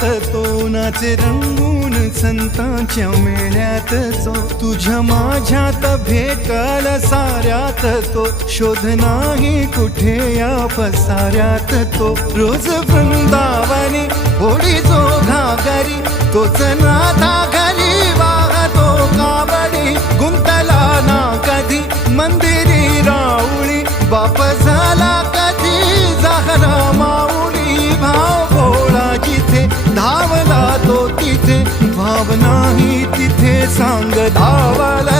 साऱ्यात तो नाचे रंगून संतांच्या मेळ्यात जो तुझ्या माझ्यात भेटल साऱ्यात तो शोध नाही कुठे या पसाऱ्यात तो रोज वृंदावनी होडी जो घागरी तोच नाथा घरी वाहतो कावडी गुंतला ना कधी मंदिरी राऊळी बाप झाला कधी जाहरा माऊली भाव भोळा जिथे धावला तो तिथे भाव नाही तिथे सांग धावला